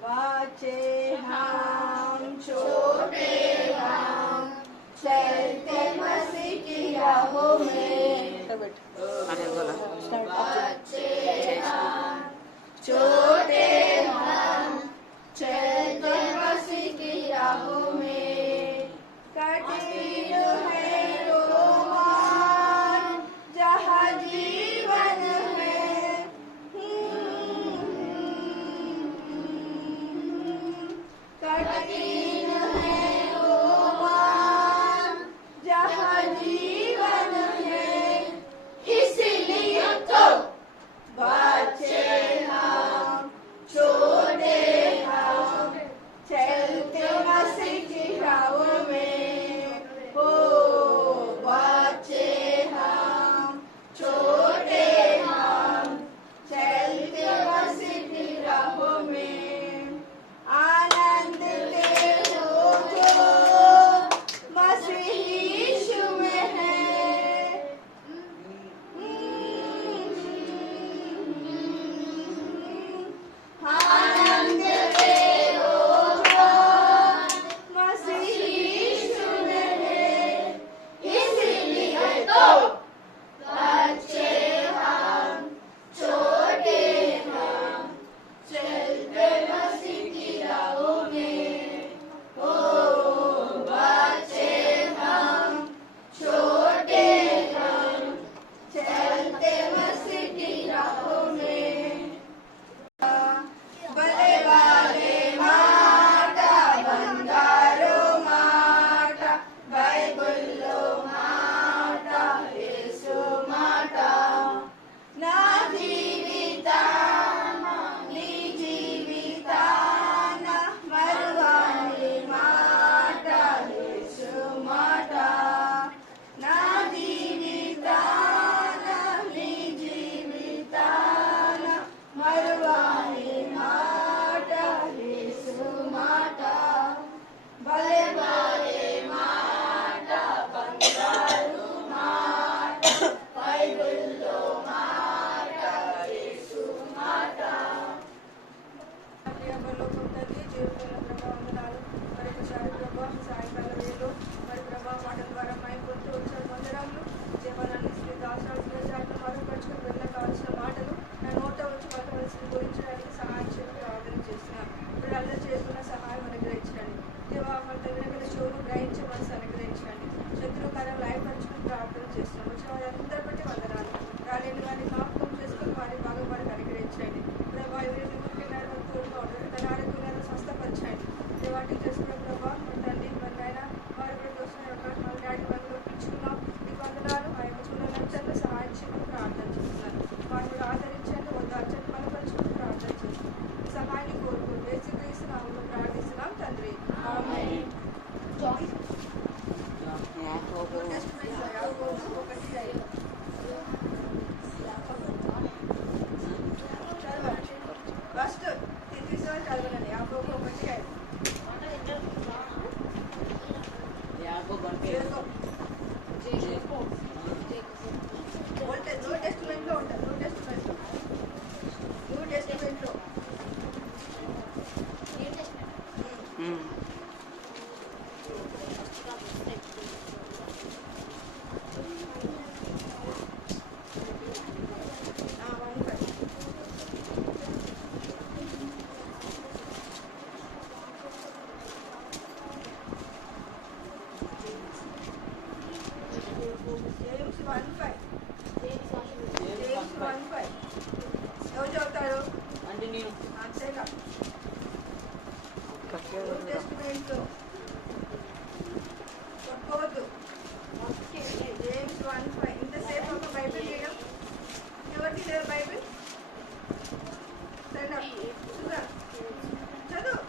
बच्चे हम छोटे हम चलते मसीह की राहों में। बच्चे हम छोटे हम चलते मसीह की राहों में। कठिन है रोमान जहाँ जीवन है, कठिन है रोमान जहाँ जीवन है, इसलिए तो बच्चे हम छोटे हम चलते मसीह की राहों में। ओ बच्चे हम छोटे हम चलते मसीह की राहों में। आनंद ले लो जो मसीह यीशु में है। आनंद ले लो जो मसीह यीशु में है, इसलिए तो बच्चे हम छोटे हम चलते मसीह की राहों में। ओ बच्चे हम छोटे हम चलते मसीह की राहों में। भले वाले माटा बंगारो माटा బైబిల్లో మాట యేసు మాట నా జీవితాన నీ జీవితాన మరువని మాట యేసు మాట నా జీవితాన నీ జీవితాన మరువని మాట యేసు మాట భలే భలే మాట బంగారు మాట బైబిల్లో మాట యేసు మాట। పరలోకం తండ్రి జీవితంలో ప్రభా వందనాలు మరొకసారి ప్రభా సాయంకాల వేళలో మరి ప్రభా మాటల ద్వారా మై పొందుతూ వచ్చారు వందనాలు జీవనాన్ని స్థితి దాచాల్సిన జాగ్రత్త మరుగుపరుచుకుని వెళ్ళ కావాల్సిన మాటలు నా నోట వచ్చి పలకవలసిన గురించడానికి సహాయం చేసి ప్రార్థన చేస్తున్నాను। ఇప్పుడు అల్లరి చేసుకున్న సహాయం అనుగ్రహించండి దేవా, మన దగ్గర చెవులు గ్రహించే మనసు అనుగ్రహించండి। శత్రువు కార్యాలు లయపరుచుకుని ప్రార్థన చేస్తున్నాం। వచ్చిన వారందరి బట్టి వందనాలు రాలేని వారిని జ్ఞాపకం చేసుకుని వారి భాగం వారికి అనుగ్రహించండి ప్రభా। ఎవరైతే ఊరికి తోడుగా ఉంటారు తన ఆరోగ్యాలను స్వస్థపరచండి దేవా। టీచర్స్ కూడా ప్రభా మన తండ్రి మన నాయన వారు కూడా చూస్తున్నారు మన డాడీ వాళ్ళు పిలుచుకున్నాం మీకు వందనాలు। ఆ యొక్క చూడాలంటే సహాయం చేయమని ప్రార్థన చేస్తున్నాను। వారిని కూడా ఆదరించండి వద్దాచండి బలపరచుకుని ప్రార్థన చేస్తున్నాం। సహాయాన్ని కోరుకుంటూ యేసుక్రీస్తు నామములో ప్రార్థిస్తున్నాం తండ్రి, ఆమేన్। ఫస్ట్ తీసేవాళ్ళు చదవనండి యాకోబు 1:5 న్యూ టెస్టిమెంట్లో ఉంటుంది। న్యూ టెస్టిమెంట్లో జేమ్స్ 1:5 ఎవరు చదువుతారు అంటే నేను అంతేగా న్యూ టెస్టిమెంట్లో కొట్టుకోవద్దు। జేమ్స్ 1:5 ఇంతసేపు ఒక బైబిల్ తీయడం ఎవరికి లేదు బైబిల్ చదువు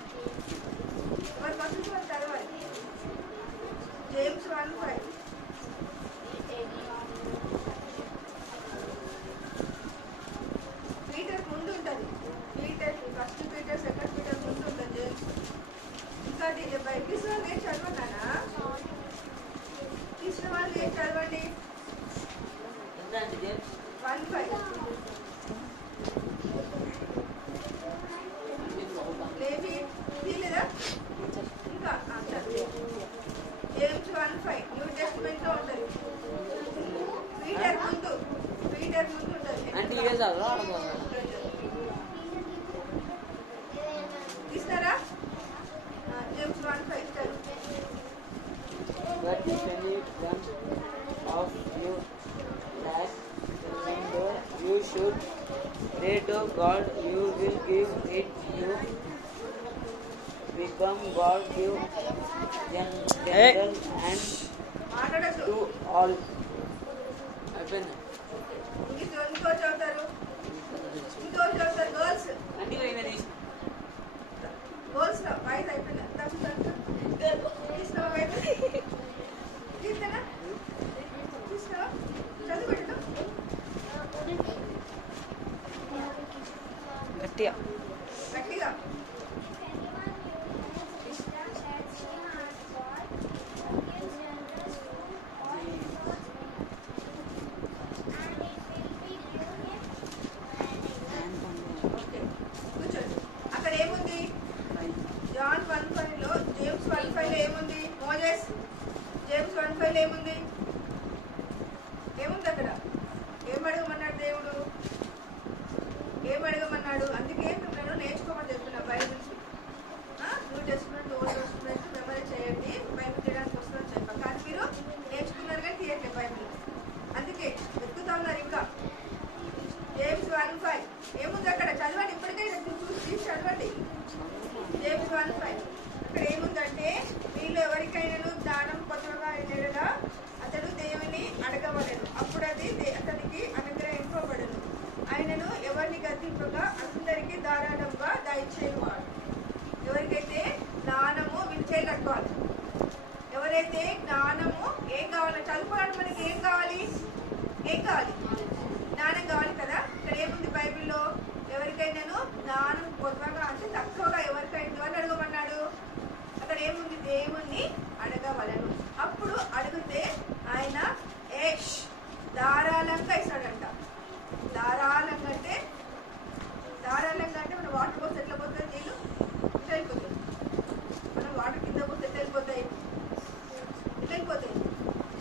తీసిన వాళ్ళు ఏం చదవన్నానా? తీసిన వాళ్ళు ఏం చదవండి. 1:5 లేవి తీయలేదా? ఇంకా జేమ్స్ 1:5 న్యూ టెస్టిమెంట్ లో ఉంటుంది. పీటర్ ముందు ఉంటుంది. తీస్తారా? జేమ్స్ 1:5 ఇస్తారు. But if any one of you lacks wisdom, you should pray to God. You will give it you. Become God give gentle and to all. ఇంకో చదువుతారు గర్ల్స్. గర్ల్స్ లో voice అయిపోయింది. తీసినావా? తీస్తానా? తీసినావా? చదువు పెట్టు గట్టిగా. అక్కడ ఏముంది? జాన్ 1:5 లో జేమ్స్ 1:5 లో ఏముంది? మోజెస్ జేమ్స్ 1:5 లో ఏముంది? అక్కడ ఏం అడగమన్నాడు దేవుడు? అందుకే మిమ్మల్ని నేర్చుకోమని చెప్తున్నా. Bible new testament old testament memory చేయండి. బైబిల్ తీయడానికి వస్తుందని చెప్పాను, కానీ మీరు నేర్చుకున్నారు కానీ తీయండి బైబిల్. అందుకే వెతుకుతా ఉన్నారు. ఇంకా జేమ్స్ 1:5 ఏముంది అక్కడ? చదవండి. ఇప్పటికైనా చూసి చదవండి. జేమ్స్ 1:5 అక్కడ ఏముందంటే, మీలో ఎవరికైనా జ్ఞానం కొత్తగా అయినలా అతడు దేవుని అడగవలెను, అప్పుడు అది అతనికి అనుగ్రహింపబడను. ఆయనను ఎవరిని గద్దింపగా అందరికీ ధారాళంగా దయచేయవాడు. ఎవరికైతే జ్ఞానము వినిచేయి కట్టుకోవాలి. ఎవరైతే జ్ఞానము ఏం కావాలి? చదువుకోవడానికి మనకి ఏం కావాలి? జ్ఞానం కావాలి కదా. ఇక్కడ ఏముంది బైబిల్లో? ఎవరికైనాను జ్ఞానం కొద్దిగా అంటే తక్కువగా ఎవరికైనా అడగమన్నాడు. అక్కడ ఏముంది? దేవుణ్ణి అడగవలను. అప్పుడు అడిగితే ఆయన ధారాళంగా ఇస్తాడంట. ధారాళంగా అంటే మనం వాటర్ పోస్తే ఎట్లా పోతుంది? నీళ్ళు ఇట్లా వెళ్ళిపోతాయి. మనం వాటర్ కింద పోస్తే ఎట్లా వెళ్ళిపోతాయి?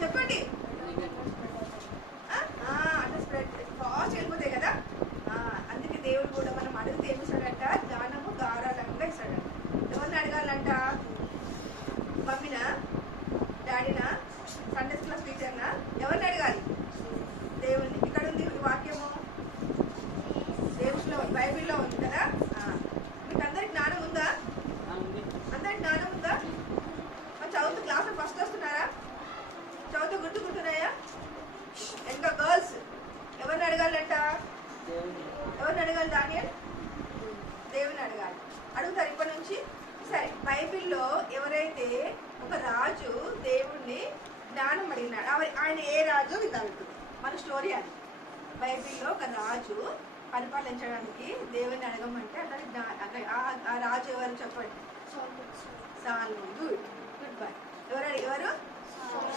చెప్పండి. అంటే స్ప్రెడ్ ఫాస్ట్ వెళ్ళిపోతాయి కదా. అందుకే దేవుడు కూడా మనం అడిగితే ఏమి ఇస్తాడంట? జ్ఞానము ధారాళంగా ఇస్తాడంట. ఎవరిని అడగాలంట? మమ్మీనా, డాడీనా, సండే క్లాస్ టీచర్నా? ఎవరిని అడగాలి? దేవుణ్ణి. ఇక్కడ ఉంది వాక్యము, దేవుడిలో బైబిల్లో ఉంది కదా. మీకు అందరికి జ్ఞానం ఉందా? అందరికి జ్ఞానం ఉందా? మరి చదువుతూ క్లాసులో ఫస్ట్ వస్తున్నారా? చదువుతూ గుర్తుకుంటున్నాయా? ఇంకా గర్ల్స్ ఎవరిని అడగాలంట? ఎవరిని అడగాలి? దానియల్ దేవుని అడగాలి. అడుగుతారు ఇప్పటి నుంచి. సరే, బైబిల్లో ఎవరైతే ఒక రాజు దేవుణ్ణి జ్ఞానం అడిగినాడు, ఆయన ఏ రాజు? విధానం మన స్టోరీ అది. బైబిల్లో ఒక రాజు పరిపాలించడానికి దేవుని అడగమంటే అతని ఆ రాజు ఎవరు చెప్పండి? సాలమోన్. Good bye. ఎవరు?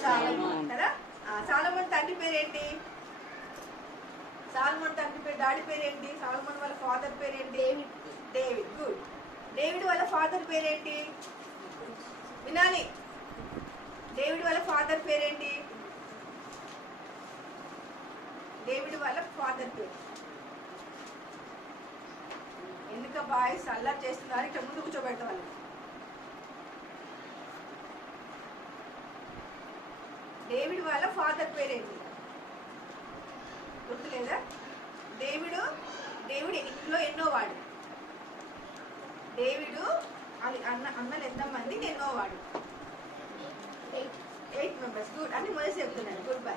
సాలమోన్ కదా. సాలమోన్ తండ్రి పేరేంటి? సాలమోన్ తండ్రి పేరు, డాడీ పేరేంటి? సాలమోన్ వాళ్ళ ఫాదర్ పేరేంటి? డేవిడ్. గుడ్. డేవిడ్ వాళ్ళ ఫాదర్ పేరేంటి? వినాలి. డేవిడ్ వాళ్ళ ఫాదర్ పేరేంటి? డేవిడ్ వాళ్ళ ఫాదర్ పేరు. ఎందుక బాయ్స్ అల్లరి చేస్తున్నారు? ఇక్కడ ముందు కూర్చోబెడతా వాళ్ళు. డేవిడ్ వాళ్ళ ఫాదర్ పేరేంటి? గుర్తులేదా? దేవుడు ఇంట్లో ఎన్నో వాడు? డేవిడు అన్నలు ఎంతమంది? ఎన్నో వాడు? 8 మెంబర్స్. గుడ్. అన్ని మొదటి చెప్తున్నాను. Good bye.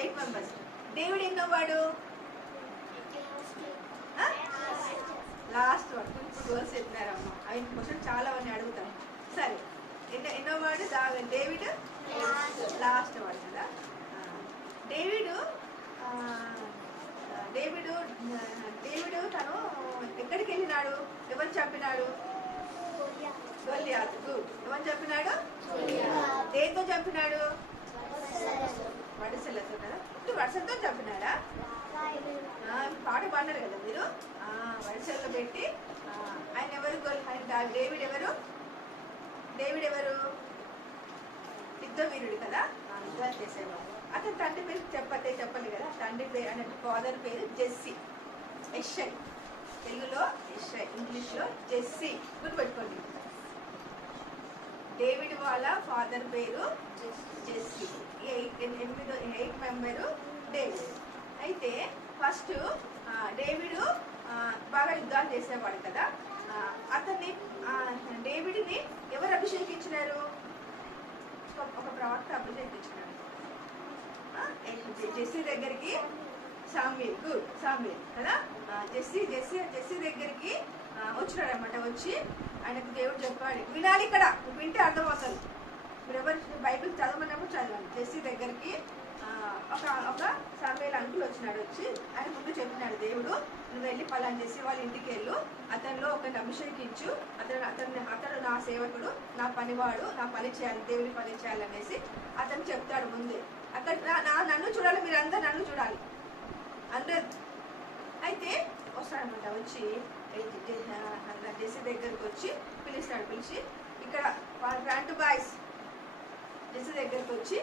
8 మెంబర్స్. దేవుడు ఎన్నో వాడు? లాస్ట్ వాడు. గర్ల్స్ చెప్పినారమ్మా. అవి క్వశ్చన్ చాలా మంది అడుగుతాం. సరే, ఎన్నో వాడు? డేవిడ్ లాస్ట్ వాడు కదా. డేవిడు తను ఎక్కడికి వెళ్ళినాడు? ఎవరు చంపినాడు? గొల్లియాతుకు. ఏమని చెప్పినాడు? దేంతో చెప్పినాడు? వడిసెలతో కదా. ఇప్పుడు వడిసెలతో చెప్పినాడా? పాట పాడినారు కదా మీరు. వడిసెల్లో పెట్టి ఆయన ఎవరు? ఆయన డేవిడ్ ఎవరు? డేవిడ్ ఎవరు? యుద్ధ వీరుడు కదా, యుద్ధాలు చేసేవాడు. అతని తండ్రి పేరు చెప్పాలి కదా. తండ్రి పేరు అనే ఫాదర్ పేరు జెస్సీ, యెషై. తెలుగులో యెషై, ఇంగ్లీష్లో జెస్సీ. గుర్తుపెట్టుకోండి. డేవిడ్ వాళ్ళ ఫాదర్ పేరు జెస్సీ. 8 member David. అయితే ఫస్ట్ డేవిడ్ బాగా యుద్ధాలు చేసేవాడు కదా. అతన్ని డేవిడ్ని ఎవరు అభిషేకించినారు? ఒక ప్రవక్త అభిషేకించినాడు. జెస్సీ దగ్గరికి సామ్యూయల్ కదా. జెస్సీ దగ్గరికి వచ్చినాడు అనమాట. వచ్చి ఆయనకు దేవుడు చెప్పాడు, వినాలి ఇక్కడ, వింటే అర్థమవుతుంది. మీరు ఎవరు బైబిల్ చదవమన్నప్పుడు చదవండి. జెస్సీ దగ్గరికి ఒక సామ్యూయల్ అంకుల్ వచ్చినాడు. వచ్చి ఆయన ముందు చెప్పినాడు, దేవుడు నువ్వు వెళ్ళి పలానా జెస్సీ వాళ్ళ ఇంటికి వెళ్ళు, అతనిలో ఒకరిని అభిషేకించు, అతను నా సేవకుడు, నా పనివాడు, నా పని చేయాలి, దేవుని పని చేయాలనేసి అతను చెప్తాడు ముందే. అక్కడ నన్ను చూడాలి, మీరు అందరు నన్ను చూడాలి అందరు. అయితే వస్తాడనమాట. వచ్చి జెస్సీ దగ్గరికి వచ్చి పిలుస్తాడు. పిలిచి ఇక్కడ ఫ్రంట్ బాయ్స్ జెస్సీ దగ్గరికి వచ్చి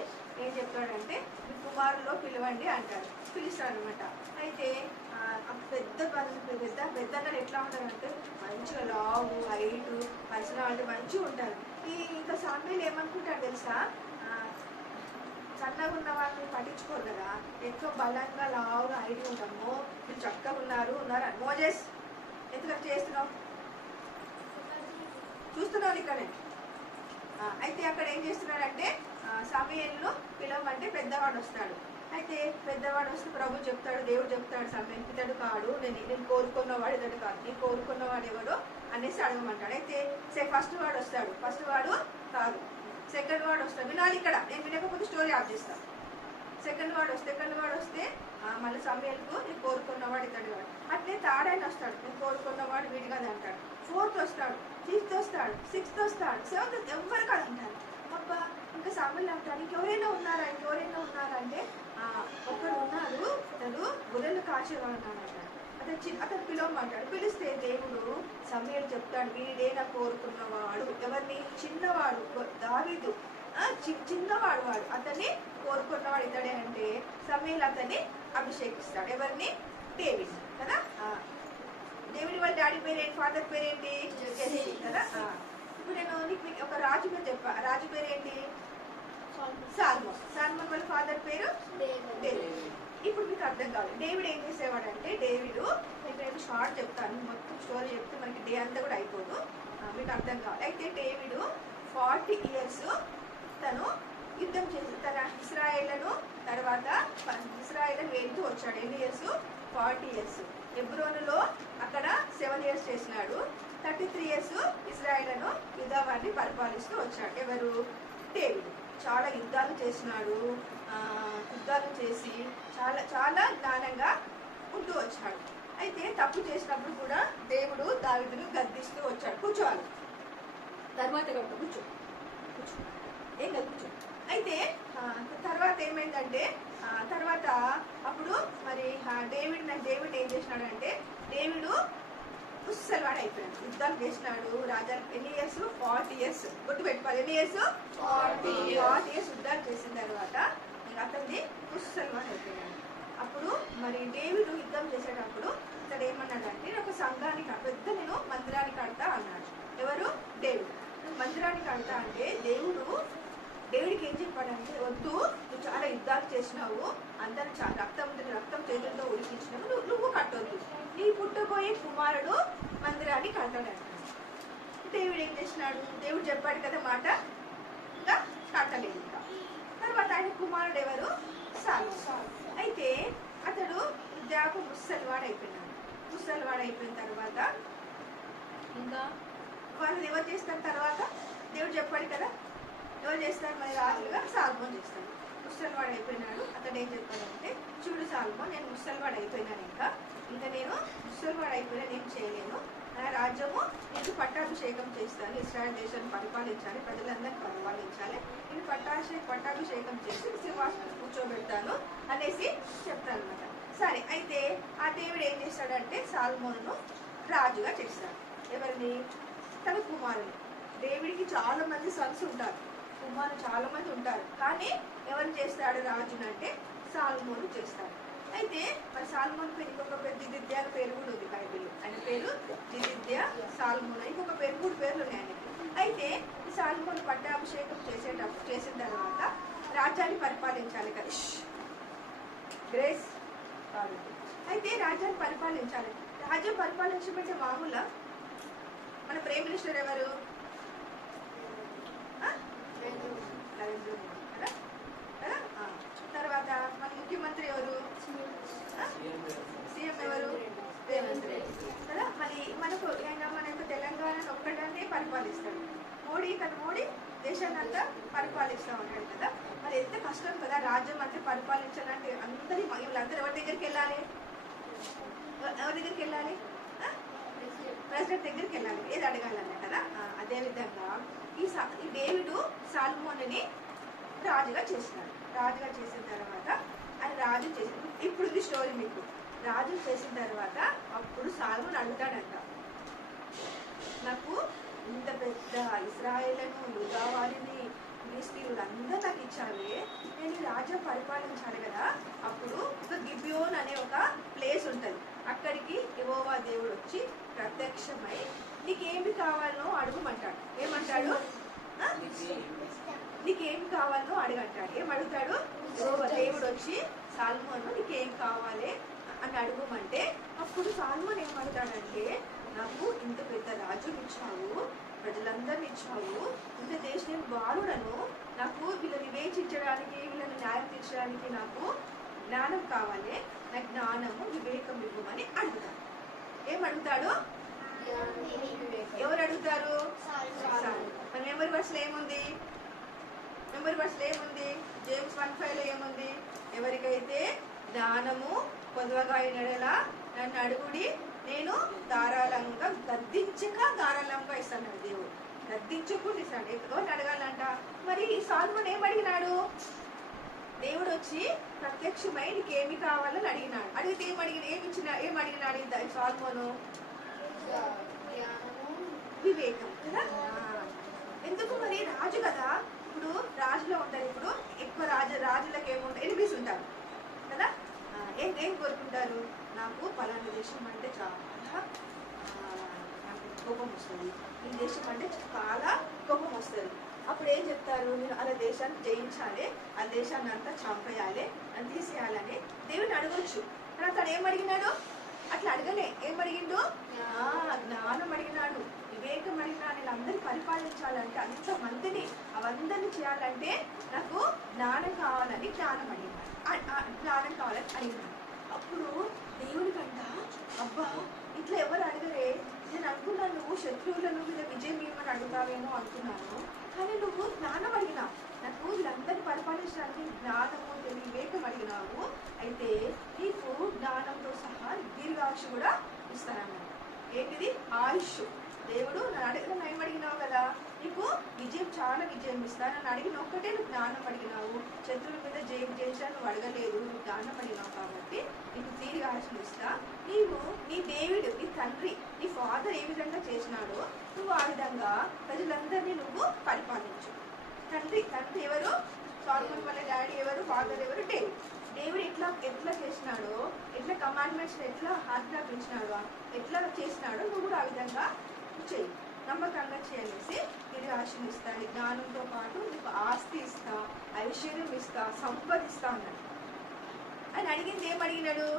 ఏం చెప్తాడంటే, మీ కుమారులో పిలవండి అంటాడు. పిలుస్తాడు అనమాట. అయితే పెద్దగా ఎట్లా ఉంటారంటే మంచిగా లావు, హైటు, పర్సనాలిటీ మంచిగా ఉంటారు. ఇంకా సామ్యూయల్ ఏమనుకుంటాడు తెలుసా? సన్నగా ఉన్న వాళ్ళని పట్టించుకోరు కదా, ఎక్కువ బలంగా లావుగా హైట్ ఉంటాము, మీరు చక్కగా ఉన్నారు. మోజెస్ ఎందుకు చేస్తున్నావు? చూస్తున్నావు ఇక్కడే. అయితే అక్కడ ఏం చేస్తున్నాడంటే, సమయంలో పిలవమంటే పెద్దవాడు వస్తాడు. అయితే పెద్దవాడు వస్తే ప్రభు చెప్తాడు, దేవుడు చెప్తాడు, సమయం ఇతడు కాడు, నేను కోరుకున్నవాడు ఇతడు కాదు, నేను కోరుకున్నవాడు ఎవడో అనేసి అడగమంటాడు. అయితే ఫస్ట్ వాడు వస్తాడు. ఫస్ట్ వాడు కాదు, సెకండ్ వాడు వస్తాడు. వినాలి ఇక్కడ, నేను వినకపోతే స్టోరీ ఆఫ్ చేస్తాను. సెకండ్ వాడు వస్తే మళ్ళీ సమయాలకు నేను కోరుకున్నవాడు ఇతడు వాడు. అట్లే థర్డ్ ఆయన వస్తాడు, నేను కోరుకున్నవాడు వీడు కదా అంటాడు. ఫోర్త్ వస్తాడు, ఫిఫ్త్ వస్తాడు, సిక్స్త్ వస్తాడు, సెవెంత్ ఎవరు కాదు అంటారు. అబ్బా ఇంకా సమయంలో అంటాడు, ఇంకెవరైనా ఉన్నారా అంటే ఒకడు ఉన్నాడు, అతడు గొర్రెలు కాచేవాడు అంటాడు. అతను పిలవమంటాడు. పిలిస్తే దేవుడు సమయం చెప్తాడు, వీడే నా కోరుకున్నవాడు. ఎవరిని? చిన్నవాడు దావీదు, చిన్నవాడు వాడు, అతన్ని కోరుకున్నవాడు ఇతడే అంటే సమయం అతన్ని అభిషేకిస్తాడు. ఎవరిని? డేవిడ్ కదా. డేవిడ్ వాళ్ళ డాడీ పేరేంటి? ఫాదర్ పేరేంటి? జెస్సీ కదా. ఇప్పుడు నేను నీకు ఒక రాజు పేరు చెప్పా. రాజు పేరేంటి? సాల్మోన్ వాళ్ళ ఫాదర్ పేరు డేవిడ్. ఇప్పుడు మీకు అర్థం కావాలి డేవిడ్ ఏం చేసేవాడంటే, డేవిడ్ నేను షార్ట్ చెప్తాను, మొత్తం స్టోరీ చెప్తే మనకి డే అంతా కూడా అయిపోదు, మీకు అర్థం కావాలి. అయితే డేవిడ్ 40 years తను యుద్ధం చేసి తన ఇశ్రాయేళ్లను వెళ్తూ వచ్చాడు. ఎన్ని ఇయర్స్? 40 years. హెబ్రోనులో అక్కడ 7 years చేసినాడు. 33 years ఇశ్రాయేళ్లను యూదావారిని పరిపాలిస్తూ వచ్చాడు. ఎవరు? డేవిడ్. చాలా యుద్ధాలు చేసినాడు. యుద్ధాలు చేసి చాలా చాలా జ్ఞానంగా ఉంటూ వచ్చాడు. అయితే తప్పు చేసినప్పుడు కూడా దేవుడు దావీదును గద్దిస్తూ వచ్చాడు. కూర్చోవాలి, తర్వాత కూర్చో ఏం కాదు, కూర్చో. అయితే తర్వాత ఏమైందంటే, తర్వాత అప్పుడు మరి డేవిడ్ ఏం చేసినాడంటే, డేవిడ్ ముసలివాడు అయిపోయాడు. యుద్ధాలు చేసినాడు. రాజా ఎన్ని ఇయర్స్? 40 years. గుర్తు పెట్టుకోవాలి, ఎన్ని ఇయర్స్? 40 years యుద్ధాలు చేసిన తర్వాత అతన్ని ముసలివాడు అయిపోయాడు. అప్పుడు మరి డేవిడ్ యుద్ధం చేసేటప్పుడు ఇక్కడ ఏమన్నాడంటే, ఒక సంఘానికి నేను మందిరాన్ని కడతా అన్నాడు. ఎవరు? డేవిడ్. మందిరాన్ని కడతా అంటే దేవుడికి ఏం చెప్పాడంటే, వద్దు, నువ్వు చాలా యుద్ధాలు చేసినావు, అందరూ రక్తం చేతులతో ఉడికించినావు, నువ్వు కట్టొద్దు, నీ పుట్టబోయే కుమారుడు మందిరాన్ని కడతాడంట. డేవిడ్ ఏం చేసినాడు? దేవుడు చెప్పాడు కదా మాట, ఇంకా కట్టలేదు. ఇంకా తర్వాత ఆయన కుమారుడు ఎవరు? సాల్మోన్. అయితే అతడు వృద్ధాప్య ముసలివాడు అయిపోయిన తర్వాత ఇంకా వాళ్ళు ఎవరు చేస్తారు? తర్వాత దేవుడు చెప్పాడు కదా, ఎవరు చేస్తారు మరి రాజులుగా? సాల్మోన్ చేస్తాడు. ముసలివాడు అయిపోయినాడు. అతడు ఏం చెప్పాడంటే, చూడు సాల్మోన్, నేను ముసలివాడు అయిపోయినాను, ఇంకా నేను ముసలివాడు అయిపోయినా నేను చేయలేను, నా రాజ్యము నీకు పట్టాభిషేకం చేస్తాను, ఇశ్రాయేల్ దేశాన్ని పరిపాలించాలి, ప్రజలందరినీ పరిపాలించాలి, నేను పట్టాభిషేకం చేసి సింహాసనం కూర్చోబెడతాను అనేసి చెప్తాను అనమాట. సరే, అయితే ఆ దేవుడు ఏం చేస్తాడంటే సాల్మోనును రాజుగా చేస్తాడు. ఎవరిని? తన కుమారుని. దేవుడికి చాలా మంది సన్స్ ఉంటారు, కుమారులు చాలా మంది ఉంటారు, కానీ ఎవరు చేస్తాడు రాజునంటే సాల్మోను చేస్తాడు. అయితే మరి సాల్మోన్ పేరు ఇంకొక పేరు జిదిద్య అని పేరు కూడా ఉంది బైబిల్. ఆయన పేరు జిదిద్య, సాల్మోన్, ఇంకొక పేరు 3 పేర్లు ఉన్నాయి ఆయనకి. అయితే ఈ సాల్మోన్ పట్టాభిషేకం చేసిన తర్వాత రాజ్యాన్ని పరిపాలించాలి కదా, గ్రేస్ కాదు. అయితే రాజ్యాన్ని పరిపాలించాలి. రాజ్యం పరిపాలించమంటే మామూలుగా మన ప్రైమ్ మినిస్టర్ ఎవరు? నరేంద్ర మోదీ కదా కదా. తర్వాత మన ముఖ్యమంత్రి ఎవరు? సీఎం ఎవరు? రేవంత్ రెడ్డి కదా. మరి మనకు మన యొక్క తెలంగాణను ఒక్కడాన్ని పరిపాలిస్తాడు మోడీ. మోడీ దేశాన్ని అంతా పరిపాలిస్తూ ఉంటాడు కదా. మరి ఎంత కష్టం కదా రాజ్యం అంతా పరిపాలించాలంటే. వీళ్ళందరూ ఎవరి దగ్గరికి వెళ్ళాలి? ప్రెసిడెంట్ దగ్గరికి వెళ్ళాలి, ఏది అడగాలన్నా కదా. అదేవిధంగా ఈ డేవిడు సాల్మోనుని రాజుగా చేసినాడు. రాజుగా చేసిన తర్వాత ఆయన రాజు చేసి, ఇప్పుడు ఇది స్టోరీ మీకు. రాజు చేసిన తర్వాత అప్పుడు సాల్మోన్ అడుగుతాడంట, నాకు ఇంత పెద్ద ఇశ్రాయేలును, యూదా వారిని, ఫిలిష్తీయులు అందరూ నాకు ఇచ్చావే, నేను ఈ రాజ్యం పరిపాలించాలి కదా. అప్పుడు ఒక గిబియోన్ అనే ఒక ప్లేస్ ఉంటుంది, అక్కడికి యెహోవా దేవుడు వచ్చి ప్రత్యక్షమై నీకేమి కావాలో అడుగుమంటాడు. ఏమంటాడు? నీకేం కావాలో అడుగంటాడు. ఏమడుగుతాడు? దేవుడు వచ్చి సాల్మోను నీకేం కావాలి అని అడుగుమంటే అప్పుడు సాల్మోన్ ఏమడుగుతాడంటే, నాకు ఇంత పెద్ద రాజుని ఇచ్చావు, ప్రజలందరినీ ఇచ్చావు, ఇంత దేశం బాలుడను, నాకు వీళ్ళని వివేచించడానికి, వీళ్ళని న్యాయం తీర్చడానికి నాకు జ్ఞానం కావాలి, నాకు జ్ఞానము వివేకం ఇవ్వమని అడుగుతాడు. ఏమడుగుతాడు? ఎవరు అడుగుతారు? మన నెంబర్ వర్స్లో ఏముంది? జేమ్స్ 1:5 ఏముంది? ఎవరికైతే జ్ఞానము పొదవగా అయినలా నన్ను అడుగుడి, నేను ధారాళంగా ధారాళంగా ఇస్తాను. దేవుడు గద్దించకుండా ఇస్తాడు. ఎవరిని అడగాలంట? మరి సాల్మోన్ ఏమడిగినాడు? దేవుడు వచ్చి ప్రత్యక్షమై నీకేమి కావాలని అడిగినాడు. అడిగితే ఏమడిగినాడు సాల్మోను? వివేకం కదా. ఎందుకు? మరి రాజు కదా, ఇప్పుడు రాజులో ఉంటారు. ఇప్పుడు ఎక్కువ రాజులకు ఏముంటారు? ఎనిమిస్ ఉంటారు కదా. ఏం కోరుకుంటారు? నాకు పలానా దేశం అంటే చాలా కోపం వస్తుంది, ఈ దేశం అంటే చాలా కోపం వస్తుంది. అప్పుడు ఏం చెప్తారు? నేను అలా దేశాన్ని జయించాలి, ఆ దేశాన్ని అంతా చంపేయాలి, అని తీసేయాలని దేవుని అడగొచ్చు. కానీ అతడు ఏమడిగినాడు? అట్లా అడగలే. ఏమడిగిండు? జ్ఞానం అడిగినాడు, వివేకం అడిగినాడు. వీళ్ళందరినీ పరిపాలించాలంటే, అంతమందిని అవందరినీ చేయాలంటే నాకు జ్ఞానం కావాలని జ్ఞానం కావాలని అడిగినాడు. అప్పుడు దేవుడి కంట, అబ్బా ఇట్లా ఎవరు అడగరే, నేను అనుకున్నాను నువ్వు శత్రువులను మీద విజయం ఇవ్వమని అడుగుతావేమో అనుకున్నాను, కానీ నువ్వు జ్ఞానం అడిగినావు, నాకు వీళ్ళందరినీ పరిపాలించడానికి జ్ఞానము వివేకం అడిగినావు. అయితే నీకు జ్ఞానంతో సహా దీర్ఘాయుష్ కూడా ఇస్తానన్నాడు. ఏంటిది? ఆయుష్. దేవుడు నన్ను అడిగిన ఏమడిగినావు కదా, నీకు చాలా విజయం ఇస్తాను. నన్ను అడిగిన ఒక్కటే నువ్వు జ్ఞానం అడిగినావు, శత్రువుల మీద జయించాను నువ్వు అడగలేదు, నువ్వు జ్ఞానం అడిగినావు కాబట్టి నీకు దీర్ఘాయుష్ను ఇస్తా. నీ దేవుడు, నీ తండ్రి, నీ ఫాదర్ ఏ విధంగా చేసినాడో నువ్వు ఆ విధంగా ప్రజలందరినీ నువ్వు పరిపాలించు. తండ్రి ఎవరు? సాల్మోన్ వాళ్ళ డాడీ ఎవరు? ఫాదర్ ఎవరు? దేవుడు ఎట్లా చేసినాడో, ఎట్లా కమాండ్మెంట్స్ ఎట్లా ఆజ్ఞాపించినాడో, ఎట్లా చేసినాడో నువ్వు కూడా ఆ విధంగా చేయి, నమ్మకంగా చేయనేసి తిరిగి ఆశీర్వదిస్తాను. జ్ఞానంతో పాటు నీకు ఆస్తి ఇస్తా, ఐశ్వర్యం ఇస్తా, సంపదిస్తా అన్నాడు. ఆయన అడిగింది ఏమడిగినాడు?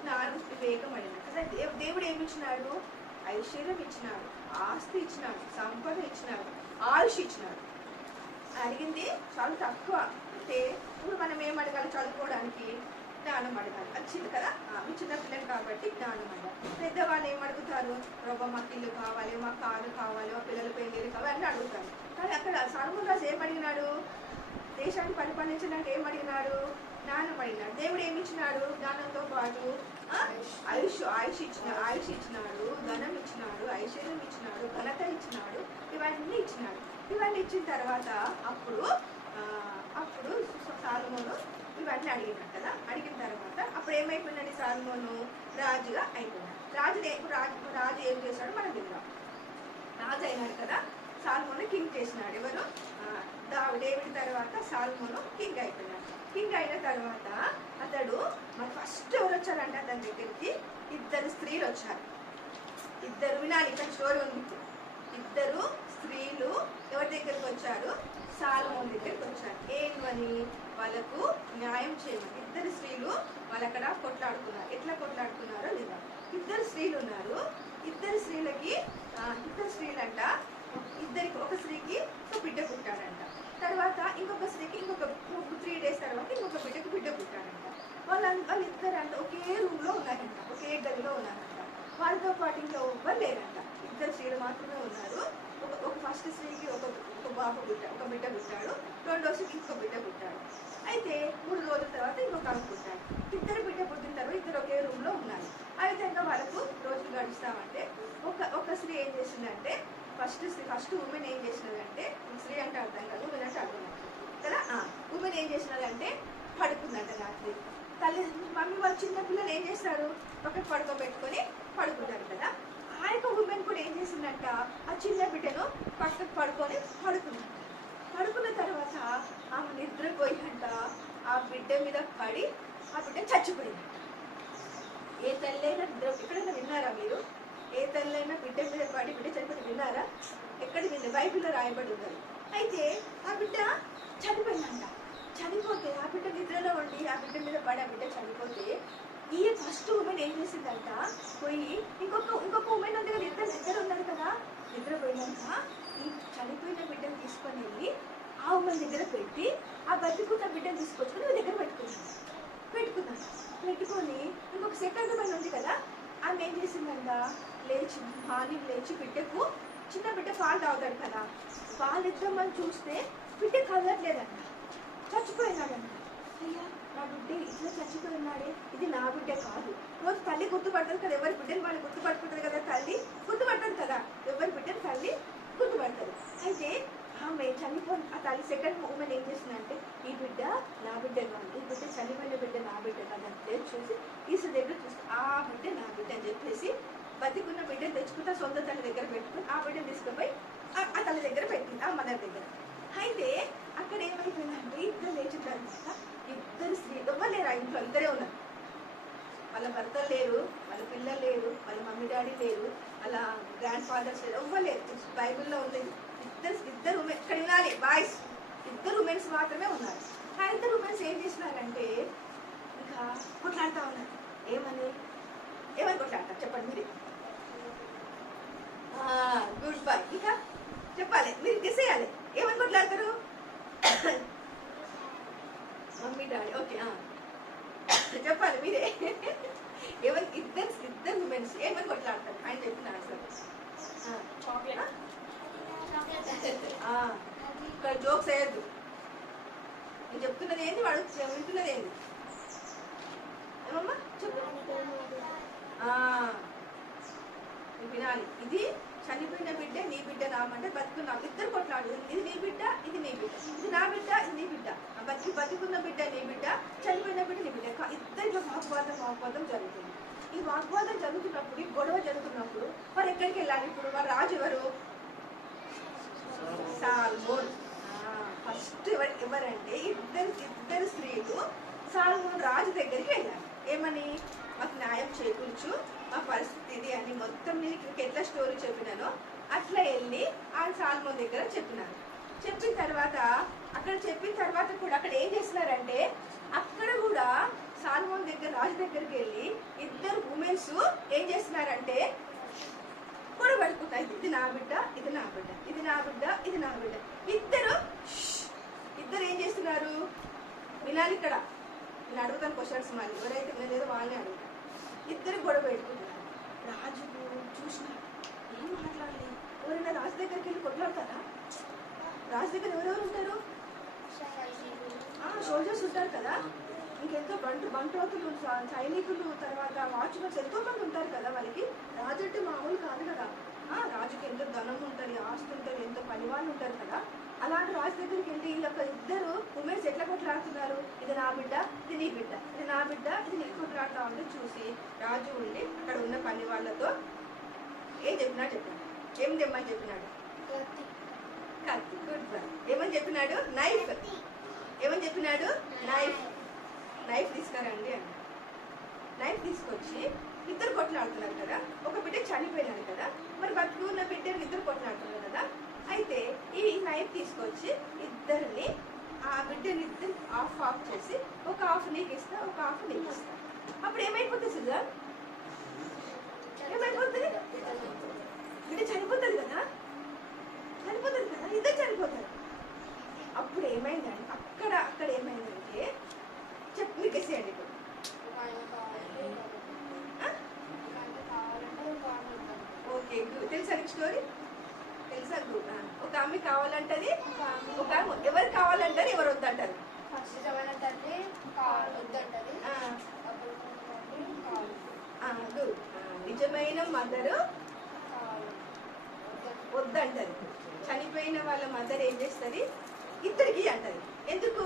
జ్ఞానం వివేకం అడిగినాడు కదా. దేవుడు ఏమి ఇచ్చినాడు? ఐశ్వర్యం ఇచ్చినాడు, ఆస్తి ఇచ్చినాడు, సంపద ఇచ్చినాడు, ఆయుష్ ఇచ్చినాడు. అడిగింది చాలా తక్కువ. అంటే ఇప్పుడు మనం ఏం అడగాలి? చదువుకోవడానికి జ్ఞానం అడగాలి, వచ్చింది కదా. మీ చిన్న పిల్లలు కాబట్టి జ్ఞానం అడగాలి. పెద్దవాళ్ళు ఏం అడుగుతారు? ప్రభా మాకు ఇల్లు కావాలి, మాకు కారు కావాలి, మా పిల్లల పెళ్ళిళ్ళు కావాలి అని అడుగుతారు. కానీ అక్కడ సాల్మోన్ రాజు ఏం అడిగినాడు? దేశాన్ని పరిపాలించడానికి ఏం అడిగినాడు? జ్ఞానపడినాడు. దేవుడు ఏమి ఇచ్చినాడు? జ్ఞానంతో పాటు ఆయుష్ ఇచ్చినాడు, ధనం ఇచ్చినాడు, ఐశ్వర్యం ఇచ్చినాడు, ఘనత ఇచ్చినాడు, ఇవన్నీ ఇచ్చినాడు. ఇవన్నీ ఇచ్చిన తర్వాత అప్పుడు సాలొమోను ఇవన్నీ అడిగినాడు కదా. అడిగిన తర్వాత అప్పుడు ఏమైపోయినాడు? సాలొమోను రాజుగా అయిపోయినాడు. రాజు ఏం చేశాడు మనం విన్నాం. రాజు అయినాడు కదా. సాలొమోను కింగ్ చేసినాడు. ఎవరు? డేవిడ్ తర్వాత సాలొమోను కింగ్ అయిపోయినాడు. కింగ్ అయిన తర్వాత అతడు మరి ఫస్ట్ ఎవరు వచ్చారంటే అతని దగ్గరికి 2 స్త్రీలు వచ్చారు. 2 వినాలి, ఇక్కడ స్టోరీ ఉంది. 2 స్త్రీలు ఎవరి దగ్గరికి వచ్చారు? సాలొమోను దగ్గరికి వచ్చారు. ఏమని? వాళ్ళకు న్యాయం చేయమని. 2 స్త్రీలు వాళ్ళు అక్కడ కొట్లాడుతున్నారు. ఎట్లా కొట్లాడుతున్నారో లేదా? 2 స్త్రీలు ఉన్నారు. 2 స్త్రీలకి 2 స్త్రీలంట, ఒక స్త్రీకి ఒక బిడ్డ పుట్టాడంట. తర్వాత ఇంకొక స్త్రీకి ఇంకొక 3 days తర్వాత ఇంకొక బిడ్డ పుట్టాడంట. వాళ్ళిద్దరు అంట ఒకే రూమ్ లో ఉన్నారంట, ఒకే గదిలో ఉన్నారంట. వాళ్ళతో పాటు ఇంకా ఎవ్వరు లేరంట. 2 స్త్రీలు మాత్రమే ఉన్నారు. ఒక ఫస్ట్ స్త్రీకి ఒక బిడ్డ పుట్టాడు. రెండో స్త్రీకి ఇంకొక బిడ్డ పుట్టాడు. అయితే 3 రోజుల తర్వాత ఇంకొక ఆమె పుట్టాడు. 2 బిడ్డ పుట్టిన తర్వాత 2 ఒకే రూమ్ లో ఉన్నారు. ఆ విధంగా వాళ్ళకు రోజులు గడుస్తామంటే ఒక స్త్రీ ఏం చేసిందంటే ఫస్ట్ ఉమెన్ ఏం చేసినదంటే, స్త్రీ అంటే అర్థం కాదు, ఉమెన్ అంటే అర్థం కదా. ఉమెన్ ఏం చేసినదంటే పడుకుందంట రాత్రి. మమ్మీ వాళ్ళు చిన్న పిల్లలు ఏం చేస్తారు? పక్కకు పడుకోబెట్టుకొని పడుకుంటారు కదా. ఆ యొక్క ఉమెన్ కూడా ఏం చేసిందంట, ఆ చిన్న బిడ్డను పక్కకు పడుకున్నంట. పడుకున్న తర్వాత ఆమె నిద్రపోయిందంట. ఆ బిడ్డ మీద పడి ఆ బిడ్డ చచ్చిపోయిందంట. ఏ తల్లైనా ఎక్కడైనా విన్నారా మీరు? ఏ తల్లైనా బిడ్డ మీద పడి బిడ్డ చనిపోయి విన్నారా? ఎక్కడ విన్న? బైబిల్లో రాయబడి ఉన్నది. అయితే ఆ బిడ్డ చనిపోయిందంట. చనిపోతే ఆ బిడ్డ నిద్రలో ఉండి ఆ బిడ్డ మీద పడి ఆ బిడ్డ చనిపోతే ఈ ఫస్ట్ ఉమెన్ ఏం చేసిందంట, పోయి ఇంకొక ఉమెన్ ఉంది కదా, ఇద్దరు ఉన్నారు కదా, నిద్రపోయినాక ఈ చనిపోయిన బిడ్డను తీసుకొని వెళ్ళి ఆ ఉమెన్ దగ్గర పెట్టి ఆ బతికున్న బిడ్డను తీసుకొచ్చుకొని దగ్గర పెట్టుకున్నాను. పెట్టుకొని ఇంకొక సెకండ్ ఉమెన్ ఉంది కదా, ఆమె ఏం చేసిందంట, మార్నింగ్ లేచి బిడ్డకు, చిన్న బిడ్డ పాలు తాగుతాడు కదా, పాలు ఇద్దామని చూస్తే బిడ్డ కదలట్లేదంట, చచ్చిపోయినాడంట. అయ్యా నా బిడ్డ ఇట్లా చచ్చిపోయినాడే, ఇది నా బిడ్డ కాదు. రోజు తల్లి గుర్తుపడుతుంది కదా, ఎవరి బిడ్డని వాళ్ళు గుర్తుపట్టుకుంటుంది కదా, తల్లి గుర్తుపడుతుంది కదా, ఎవరి బిడ్డని తల్లి గుర్తుపడుతుంది. అయితే ఆమె చనిపోయిన ఆ తల్లి సెకండ్ ఉమెన్ ఏం చేసిందంటే, ఈ బిడ్డ నా బిడ్డ కాదు, ఈ బిడ్డ చనిపోయిన బిడ్డ నా బిడ్డ కాదు అంటే చూసి ఈస దగ్గర చూస్తే ఆ బిడ్డ నా బిడ్డ అని చెప్పేసి బతికున్న బిడ్డను తెచ్చుకుంటే సొంత తల్లి దగ్గర పెట్టుకుని ఆ బిడ్డను తీసుకుపోయి ఆ తల్లి దగ్గర పెట్టింది, ఆ మదర్ దగ్గర. అయితే అక్కడ ఏమైపోయిందంటే ఇద్దరు లేచిన తర్వాత 2 స్త్రీలు ఎవ్వరు లేరు ఆ ఇంట్లో, ఇద్దరే ఉన్నారు. వాళ్ళ భర్తలు లేరు, వాళ్ళ పిల్లలు లేరు, వాళ్ళ మమ్మీ డాడీ లేరు, వాళ్ళ గ్రాండ్ ఫాదర్స్ లేరు, ఎవ్వరు లేరు. బైబిల్లో ఉంది ఇద్దరు ఉమెన్. ఇక్కడ వినాలి బాయ్స్, 2 ఉమెన్స్ మాత్రమే ఉన్నారు. ఆ 2 ఉమెన్స్ ఏం చేసినారంటే ఇంకా కొట్లాడుతూ ఉన్నారు. ఏమని కొట్లాడతారు చెప్పండి మీరే? Good bye. ఇంకా చెప్పాలి, మీరు చేసేయాలి. ఏమని కొట్లాడతారు? Mummy daddy. ఓకే, చెప్పాలి మీరే. ఇద్దరు ఉమెన్స్ ఏమని కొట్లాడతారు? ఆయన చెప్పిన ఇక్కడ జోక్స్ వేయద్దు. నేను చెప్తున్నది ఏంటి, వాడు వింటున్నది ఏంటి? ఏమమ్మా చెప్పు. వినాలి. ఇది చనిపోయిన బిడ్డ నీ బిడ్డ నామంటే బతుకున్నావు, ఇద్దరు కొట్లాడు. ఇది నీ బిడ్డ, ఇది నీ బిడ్డ, ఇది నా బిడ్డ, ఇది నీ బిడ్డ. బతుకున్న బిడ్డ నీ బిడ్డ, చనిపోయిన బిడ్డ నీ బిడ్డ. ఇద్దరిలో వాగ్వాదం జరుగుతుంది. ఈ వాగ్వాదం జరుగుతున్నప్పుడు, ఈ గొడవ జరుగుతున్నప్పుడు వారు ఎక్కడికి వెళ్ళాలి? ఇప్పుడు వారు రాజు ఎవరు? సాల్మోన్. ఫస్ట్ ఎవరంటే ఇద్దరు స్త్రీలు సాల్మోన్ రాజు దగ్గరికి వెళ్ళారు. ఏమని? మాకు న్యాయం చేకూర్చు, మా పరిస్థితి ఇది అని మొత్తం నేను ఎట్లా స్టోరీ చెప్పినానో అట్లా వెళ్ళి ఆ సాల్మోన్ దగ్గర చెప్పినాను. చెప్పిన తర్వాత కూడా అక్కడ ఏం చేస్తున్నారంటే, అక్కడ కూడా సాల్మోన్ దగ్గర రాజు దగ్గరికి వెళ్ళి 2 ఉమెన్స్ ఏం చేస్తున్నారంటే గొడవ పడుతున్నాయి. ఇది నా బిడ్డ, ఇది నా బిడ్డ, ఇది నా బిడ్డ, ఇది నా బిడ్డ. ఇద్దరు ఏం చేస్తున్నారు? వినాలి. ఇక్కడ నేను అడుగుతాను క్వశ్చన్స్, మరి ఎవరైతే వినలేదో వాళ్ళని అడుగుతాను. 2 గొడవ పెట్టుకుంటున్నారు. రాజు చూసినాడు, ఏం మాట్లాడలేదు. ఎవరైనా రాజు దగ్గరికి వెళ్ళి కొట్లాడతారా? రాజు దగ్గర ఎవరెవరు ఉంటారు? సోల్జర్స్ ఉంటారు కదా. ఇంకెంతో బంటోతులు, సైనికులు, తర్వాత వాచ్మెన్స్ ఎంతో మంది ఉంటారు కదా వాళ్ళకి. రాజు అంటే మామూలు కాదు కదా. రాజుకి ఎంతో ధనం ఉంటుంది, ఆస్తి ఉంటుంది, ఎంతో పని వాళ్ళు ఉంటారు కదా. అలాంటి రాజు దగ్గరికి వెళ్ళి ఈ యొక్క ఇద్దరు ఉమెన్స్ ఎట్లా కొట్లాడుతున్నారు, ఇది నా బిడ్డ, ఇది నీ బిడ్డ, ఇది నా బిడ్డ, ఇది నీ కొట్లాడుతా ఉంటే చూసి రాజు ఉండి అక్కడ ఉన్న పని వాళ్ళతో ఏం చెప్పినాడు ఏం తెమ్మని చెప్పినాడు? కత్తి. Good boy. ఏమని చెప్పినాడు? నైఫ్. ఏమని చెప్పినాడు? నైఫ్ తీసుకురండి అన్న. నైఫ్ తీసుకొచ్చి ఇద్దరు కొట్లాడుతున్నారు కదా. ఒక బిడ్డ చనిపోయినాడు కదా, మరి బతుకు ఉన్న బిడ్డలు ఇద్దరు కొట్లాడుతున్నారు కదా. అయితే ఈ నైఫ్ తీసుకొచ్చి ఇద్దరిని, ఆ బిడ్డని ఇద్దరు ఆఫ్ చేసి ఒక హాఫ్ నీకు ఇస్తా, ఒక హాఫ్ నీకు ఇస్తా. అప్పుడు ఏమైపోతుంది సుజాన్? ఏమైపోతుంది? బిడ్డ చనిపోతుంది కదా, ఇద్దరు చనిపోతారు. అప్పుడు ఏమైందండి, అక్కడ ఏమైందంటే చెప్పు, మీకు వేసేయండి. ఇప్పుడు ఓకే, తెలుసా నీకు స్టోరీ? తెలుసా? ఒక ఆమె కావాలంటది, ఒక ఎవరు కావాలంటారు, ఎవరు వద్దంటారు? నిజమైన మదరు వద్దంటది. చనిపోయిన వాళ్ళ మదర్ ఏం చేస్తుంది? ఇద్దరికి అంటది. ఎందుకు?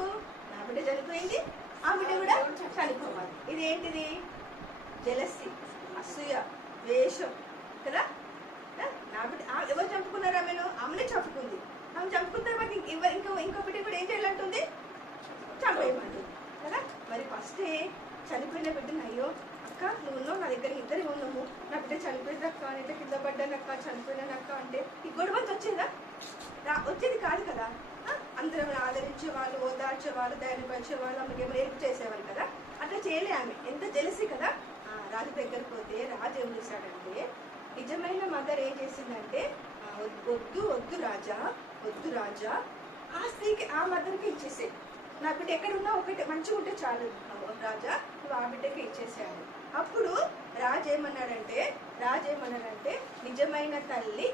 నా బిడ్డ చనిపోయింది, ఆ బిడ్డ కూడా చనిపోవాలి. ఇది ఏంటిది? జెలసీ, అసూయ, ద్వేషం కదా. నా బిడ్డ ఎవరు చంపుకున్నారు? ఆమెనే చంపుకుంది. ఆమె చంపుకున్న తర్వాత ఇంకో బిడ్డ కూడా ఏం చేయాలంటుంది? చంపేయమంటుంది కదా. మరి ఫస్టే చనిపోయిన బిడ్డను, అయ్యో అక్క నువ్వు ఉన్నావు నా దగ్గర, ఇద్దరు ఉన్నాము, నా బిడ్డ చనిపోయిందక్క, అంటే కింద పడ్డానక్క, చనిపోయినానక్క అంటే ఈ గొడవ వచ్చేదా? వచ్చేది కాదు కదా. అందరం ఆదరించే వాళ్ళు, ఓదార్చే వాళ్ళు, ధైర్యపరిచే వాళ్ళు, ఆమెకి ఏమో హెల్ప్ చేసేవాళ్ళు కదా. అట్లా చేయలే ఆమె. ఎంత జెలసీ కదా. రాజు దగ్గరకు పోతే రాజు ఏం చేశాడంటే, నిజమైన మదర్ ఏం చేసిందంటే, వద్దు రాజా, ఆ స్త్రీకి, ఆ మదర్కి ఇచ్చేసే. నా బిడ్డ ఎక్కడున్నా ఒకటి మంచిగా ఉంటే చాలు రాజా, నువ్వు ఆ బిడ్డకి ఇచ్చేసాడు. అప్పుడు రాజు ఏమన్నాడంటే నిజమైన తల్లి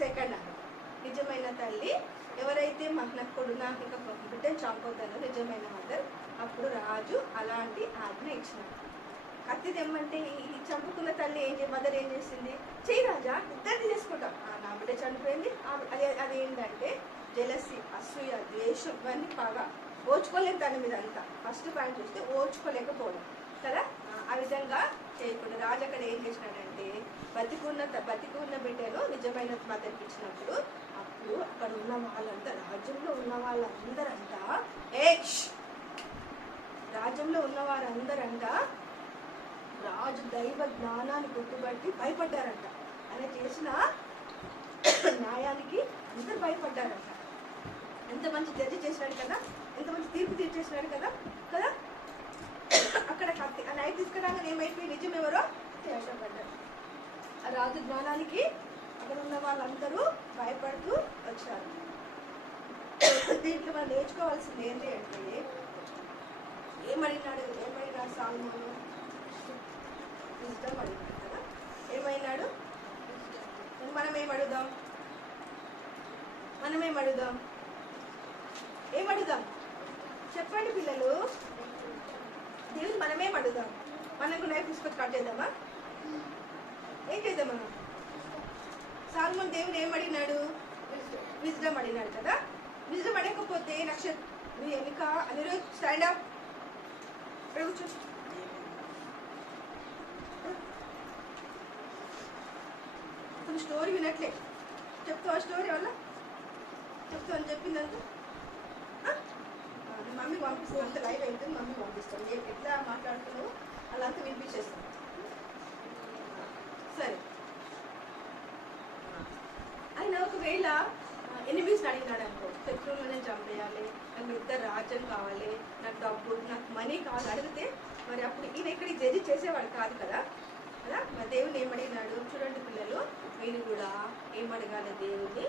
సెకండ్ అన్నాడు. నిజమైన తల్లి ఎవరైతే నాకు ఇంకా బిడ్డను చంపొద్దానో నిజమైన మదర్, అప్పుడు రాజు అలాంటి ఆజ్ఞ ఇచ్చినాడు. కత్తి తెమ్మంటే ఈ చంపుకున్న తల్లి మదర్ ఏం చేసింది? చెయ్యి రాజా, ఇద్దరిది చేసుకుంటాం. నా బిడ్డ చనిపోయింది. అదేంటంటే జెలసీ, అసూయ, ద్వేషం, ఇవన్నీ బాగా ఓర్చుకోలేదు దాని మీద అంతా. ఫస్ట్ పాయింట్ చూస్తే ఓర్చుకోలేకపోవడం కదా. ఆ విధంగా చేయకుండా రాజు అక్కడ ఏం చేసినాడంటే, బతికున్న బిడ్డను నిజమైన మదర్కి ఇచ్చినప్పుడు, అప్పుడు అక్కడ ఉన్న వాళ్ళంతా, రాజ్యంలో ఉన్న వాళ్ళందరంతా రాజు దైవ జ్ఞానాన్ని గుర్తుపట్టి భయపడ్డారంట. ఆయన చేసిన న్యాయానికి అందరు భయపడ్డారంట. ఎంత మంచి జడ్జి చేసినాడు కదా, ఎంత మంచి తీర్పు తీర్చేసినాడు కదా. అక్కడ కత్తి ఆ నైట్ తీసుకురాగానే ఏమైపోయి నిజం ఎవరో తేటపడ్డారు. ఆ రాజు జ్ఞానానికి అక్కడ ఉన్న వాళ్ళందరూ భయపడుతూ వచ్చారు. దీంట్లో మనం నేర్చుకోవాల్సింది ఏంటి అంటే, ఏమడినాడు సాల్మోను? విజ్డమ్ అడిగినాడు కదా. ఏమైనాడు? మనం ఏమడుగుదాం? చెప్పండి పిల్లలు. దేవుడు మనమేం అడుగుదాం? మనకు నైఫ్ తీసుకొచ్చి కట్ చేద్దామా? ఏం చేద్దాం మనం? సాల్మోన్ దేవుడు ఏం అడిగినాడు? విజ్డమ్ అడిగినాడు కదా. విజ్డమ్ అడగకపోతే నువ్వు ఎన్నిక అనిరోజు స్టాండ్ అప్ కూర్చో. అతను స్టోరీ వినట్లే. చెప్తావా స్టోరీ వల్ల? చెప్తావని చెప్పిందంతా మమ్మీకి పంపిస్తాను. అంత లైవ్ అయితే మమ్మీకి పంపిస్తాను. ఎట్లా మాట్లాడుతున్నావు అలా అంతా వినిపించేస్తాను. సరే, ఆయన ఒకవేళ ఎనిమిస్ అడిగినాడు అనుకో, శత్రువులను చంపేయాలి, నాకు ఇద్దరు రాజ్యం కావాలి, నాకు డబ్బు, నాకు మనీ కావాలి అడిగితే, మరి అప్పుడు ఈయన ఇక్కడికి జడ్జి చేసేవాడు కాదు కదా. మరి దేవుని ఏమడిగినాడు? చూడండి పిల్లలు, మీరు కూడా ఏమడగాలి? దేవుని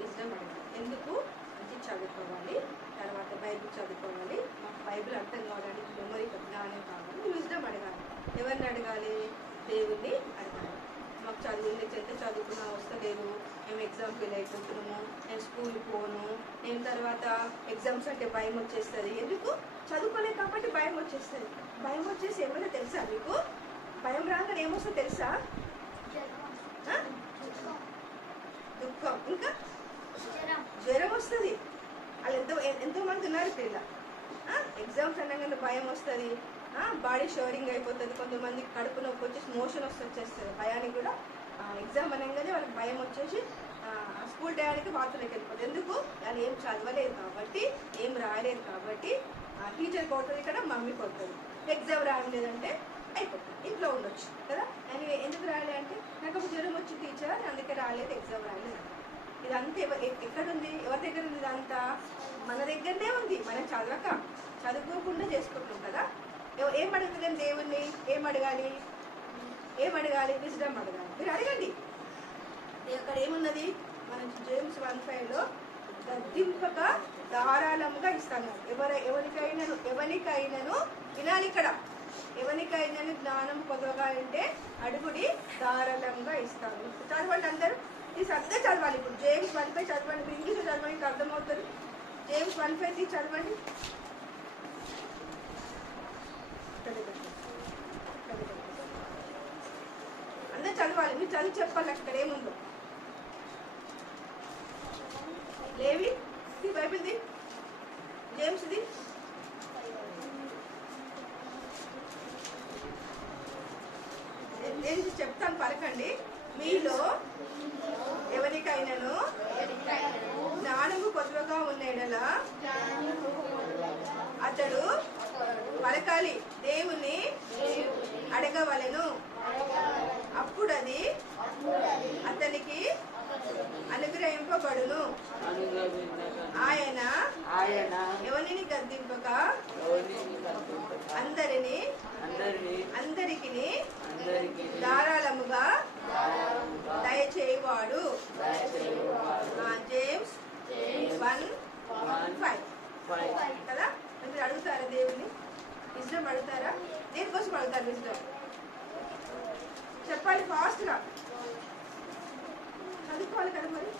విజ్డమ్ అడగాలి. ఎందుకు? మంచి చదువుకోవాలి, తర్వాత బైబిల్ చదువుకోవాలి, మాకు బైబిల్ అర్థం కావడానికి మెమరీ జ్ఞానం కావాలి. విజ్డమ్ అడగాలి. ఎవరిని అడగాలి? దేవుణ్ణి అడగాలి. మాకు చదువుని ఎంత చదువుకున్నా వస్తలేదు, మేము ఎగ్జామ్ ఫెయిల్ అయిపోతున్నాము, నేను స్కూల్కి పోను, నేను తర్వాత ఎగ్జామ్స్ అంటే భయం వచ్చేస్తుంది. ఎందుకు? చదువుకోలేదు కాబట్టి భయం వచ్చేస్తుంది. భయం వచ్చేసి ఏమైనా తెలుసా మీకు? భయం రాగానే ఏమొస్తుందో తెలుసా? దుఃఖం, ఇంకా జ్వరం వస్తుంది. వాళ్ళు ఎంతో మంది ఉన్నారు పిల్ల. ఎగ్జామ్స్ అనగానే భయం వస్తుంది, బాడీ షోరింగ్ అయిపోతుంది. కొంతమంది కడుపు నొప్పి వచ్చేసి మోషన్ వచ్చేస్తుంది భయానికి కూడా. ఎగ్జామ్ అనగానే వాళ్ళకి భయం వచ్చేసి స్కూల్ టైంకి బాత్రూంలోకి వెళ్ళిపోతుంది. ఎందుకు? వాళ్ళు ఏం చదవలేదు కాబట్టి, ఏం రాయలేదు కాబట్టి. టీచర్ కొడుతుంది ఇక్కడ, మమ్మీ కొడుతుంది. ఎగ్జామ్ రాయలేదంటే అయిపోతుంది, ఇంట్లో ఉండొచ్చు కదా. అని ఎందుకు రాయలే అంటే నాకు ఒక జ్వరం వచ్చి టీచర్ అందుకే రాలేదు, ఎగ్జామ్ రాయలేదు. ఇదంతా ఎక్కడుంది? ఎవరి దగ్గర ఉంది? ఇదంతా మన దగ్గరనే ఉంది. మనం చదువుకోకుండా చేసుకుంటాం కదా. ఏం అడుగుతున్నాం దేవుణ్ణి? ఏం అడగాలి? విజ్డమ్ అడగాలి. మీరు అడగండి. అక్కడ ఏమున్నది? మన జేమ్స్ 1:5లో గద్దింపక ధారాళముగా ఇస్తాను. ఎవరికైనాను వినాలి ఇక్కడ. ఎవరికైనాను జ్ఞానం పొదవగా అంటే అడుగుడి, ధారాళంగా ఇస్తాను. చదవండి అందరూ, ఈ శ్రద్ధ చదవాలి. ఇప్పుడు జేమ్స్ 1:5 చదవండి. ఇంగ్లీష్ చదవండి, మీకు అర్థమవుతుంది. జేమ్స్ 1:5 చదవండి. అందరూ చదవాలి. మీరు చదివి చెప్పాలి అక్కడ ఏముందో. లేవి బైబిల్ది, జేమ్స్ది. నేను చెప్తాను, పలకండి. మీలో ఎవరికైనాను జ్ఞానము కొద్దిగా ఉండేలా అతడు పలకాలి, దేవుని అడగవలెను, అప్పుడు అది అతనికి అనుగ్రహింపబడును. ఆయన ఎవరిని గద్దింపక అందరికి ధారాళముగా దయచేయవాడు. జేమ్స్ 1:5 కదా. మీరు అడుగుతారా దేవుని? విజ్డమ్ అడుగుతారా? దేనికోసం అడుగుతారు విజ్డమ్? చెప్పాలి ఫాస్ట్గా. చదువుకోవాలి కదా. మరి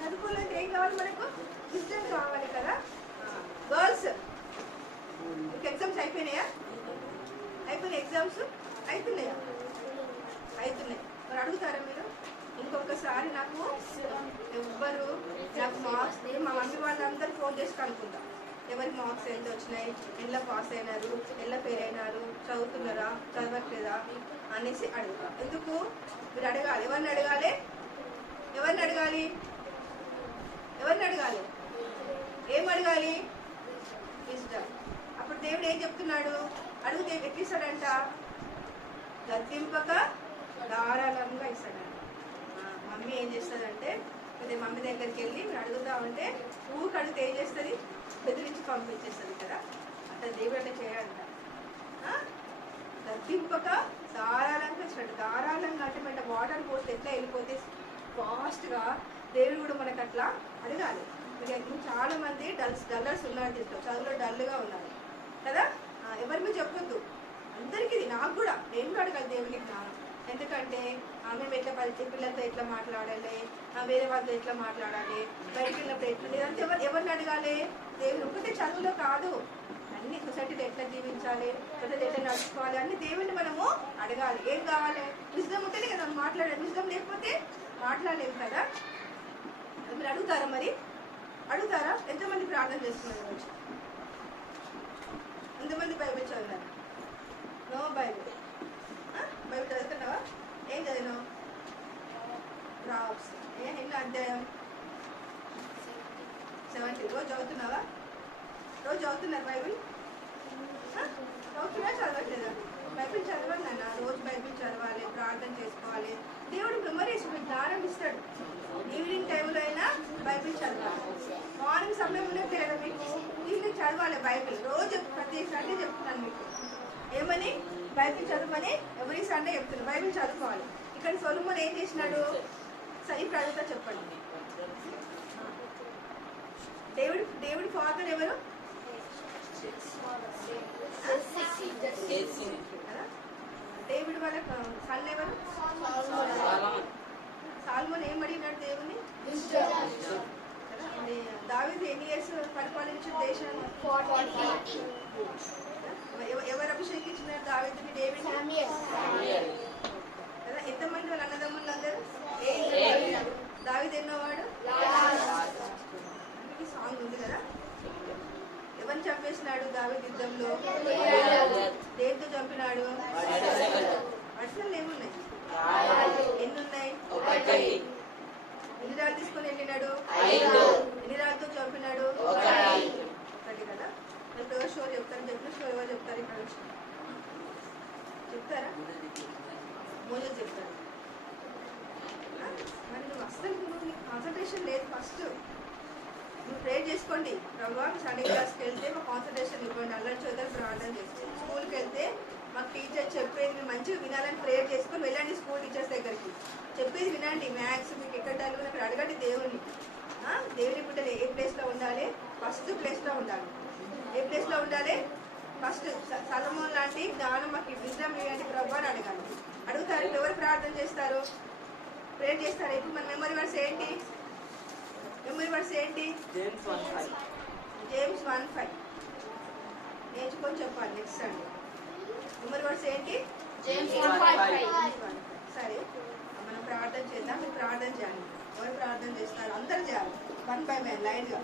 చదువుకోవాలంటే ఏం కావాలి మనకు? విజ్డమ్ కావాలి కదా. గర్ల్స్, మీకు ఎగ్జామ్స్ అయిపోయినాయా? ఎగ్జామ్స్ అవుతున్నాయా? మరి అడుగుతారా మీరు? ఇంకొకసారి నాకు మార్క్స్, మా మమ్మీ వాళ్ళందరూ ఫోన్ చేసి కనుక్కుంటా, ఎవరికి మార్క్స్ ఎంత వచ్చినాయి, ఎలా పాస్ అయినారు, ఎలా ఫెయిల్ అయినారు, చదువుతున్నారా, చదవట్లేదా అనేసి అడుగుతా. ఎందుకు? మీరు అడగాలి. ఎవరిని అడగాలి? ఏం అడగాలి? విజ్డమ్. అప్పుడు దేవుడు ఏం చెప్తున్నాడు? అడిగితే ఎక్కిస్తాడంట, గద్దింపక ధారాళంగా ఇస్తాడంట. మమ్మీ ఏం చేస్తుందంటే, మమ్మీ దగ్గరికి వెళ్ళి మీరు అడుగుతామంటే అడిగితే ఏం చేస్తుంది? బెదిరించి పంపించేస్తుంది కదా. అట్లా దేవుడు అట్లా చేయాలంట. గద్దింపక ధారాళంగా ఇస్తాడు. ధారాళంగా అంటే మన వాటర్ పోస్తే ఎట్లా వెళ్ళిపోతే ఫాస్ట్గా, దేవుడు కూడా మనకు అట్లా అడగాలి. మీకు చాలా మంది డల్లర్స్ ఉన్నారు, దీంట్లో చదువులో డల్గా ఉన్నారు కదా. ఎవరి మీద చెప్పొద్దు, అందరికీ. నాకు కూడా, నేను కూడా అడగాలి దేవునికి జ్ఞానం. ఎందుకంటే మేము ఎట్లా పిల్లలతో ఎట్లా మాట్లాడాలి, వేరే వాళ్ళతో ఎట్లా మాట్లాడాలి, బయటకు వెళ్ళినప్పుడు ఎట్లా, లేదంటే ఎవరిని అడగాలి? దేవుని. ఒకటే చదువులో కాదు, అన్ని సొసైటీలో ఎట్లా జీవించాలి, సొసైటీ ఎట్లా నడుచుకోవాలి, అన్ని దేవుని మనము అడగాలి. ఏం కావాలి? విజ్డమ్ ఉంటేనే కదా మాట్లాడాలి. విజ్డమ్ లేకపోతే మాట్లాడలేము కదా. మీరు అడుగుతారా? మరి అడుగుతారా? ఎంతమంది ప్రార్థన చేస్తున్నారు రోజు? ఎంతమంది బైబిల్ చదివారు? No Bible. చదువుతున్నావా? ఏం చదివినావు? క్రాప్స్. ఎన్నో అధ్యాయం? 70. రోజు చదువుతున్నావా? రోజు చదువుతున్నారు బైబిల్? చదువుతున్నా, చదవట్లేదా? బైబిల్ చదవాలి నాన్న. రోజు బైబిల్ చదవాలి, ప్రార్థన చేసుకోవాలి. దేవుడు మెమరీస్, జ్ఞానం ఇస్తాడు. ఈవినింగ్ టైంలో అయినా బైబిల్ చదవాలి. మార్నింగ్ సమయం ఉన్నట్టు కదా మీకు, ఈవినింగ్ చదవాలి బైబిల్. రోజు ప్రతి సండే చెప్తున్నాను మీకు. ఏమని? బైబిల్ చదవమని ఎవ్రీ సండే చెప్తున్నాను. బైబిల్ చదువుకోవాలి. ఇక్కడ సొలొమోను ఏం చేసినాడు? ఇప్పుడు అడుగుతా, చెప్పండి. దేవుడి ఫాదర్ ఎవరు? దేవుడి వాళ్ళ సన్ ఎవరు? సాల్మోన్ ఏం అడిగినాడు దేవుని? మరి దావీదు ఎన్ని ఇయర్స్ పరిపాలించిన దేశాన్ని? ఎవరు అభిషేకించినారు దావీదుని? డేవిడ్ కదా. ఎంతమంది వాళ్ళ అన్నదమ్ములు అందరూ? దావీదు ఎన్నోవాడు? అందుకే సాంగ్ ఉంది కదా. ఎవరిని చంపేసినాడు దావీదు యుద్ధంలో? దేంతో చంపినాడు? వచనాలు ఏమున్నాయి? ఎన్నున్నాయి? ఎన్ని రాళ్ళు తీసుకొని వెళ్ళినాడు? ఎన్ని రాళ్ళతో చంపినాడు? ఒకటి కదా. ఇప్పుడు ఎవరు షో చెప్తారు? చెప్పిన షో ఎవరు చెప్తారు? ఇక్కడ వచ్చి చెప్తారా? మోజో చెప్తారు. మరి నువ్వు అస్సలు నీకు కాన్సన్ట్రేషన్ లేదు. ఫస్ట్ నువ్వు ప్రేర్ చేసుకోండి. ప్రభావ సండే క్లాస్కి వెళ్తే మా కాన్సన్ట్రేషన్ ఇవ్వండి. అల్లరి చదువు ప్రార్థన చేసుకోండి. స్కూల్కి వెళ్తే మాకు టీచర్ చెప్పేది మీరు మంచిగా వినాలని ప్రేయర్ చేసుకొని వెళ్ళండి. స్కూల్ టీచర్స్ దగ్గరికి చెప్పేది వినండి. మ్యాథ్స్ మీకు ఎక్కడ డల్గా అక్కడ అడగండి దేవుని. దేవుని బిడ్డలు ఏ ప్లేస్లో ఉండాలి? ఫస్ట్ ప్లేస్లో ఉండాలి. ఏ ప్లేస్లో ఉండాలి? ఫస్ట్ సలమోన్ లాంటి జ్ఞానం మాకు విజయం ఇవ్వండి ప్రభు అని అడగాలి. అడుగుతారు. ఎవరు ప్రార్థన చేస్తారు? ప్రేయర్ చేస్తారు. ఇప్పుడు మన మెమరీ వర్స్ ఏంటి? మెమరీ వర్స్ ఏంటి? జేమ్స్ 1:5 నేర్చుకొని చెప్పాలి నెక్స్ట్ అండి. మెమరీ వర్స్ ఏంటి? సరే మనం ప్రార్థన చేద్దాం. మీరు ప్రార్థన చేయాలి. ఎవరు ప్రార్థన చేస్తారు? అందరు చేయాలి. 1 by 1 లైన్గా.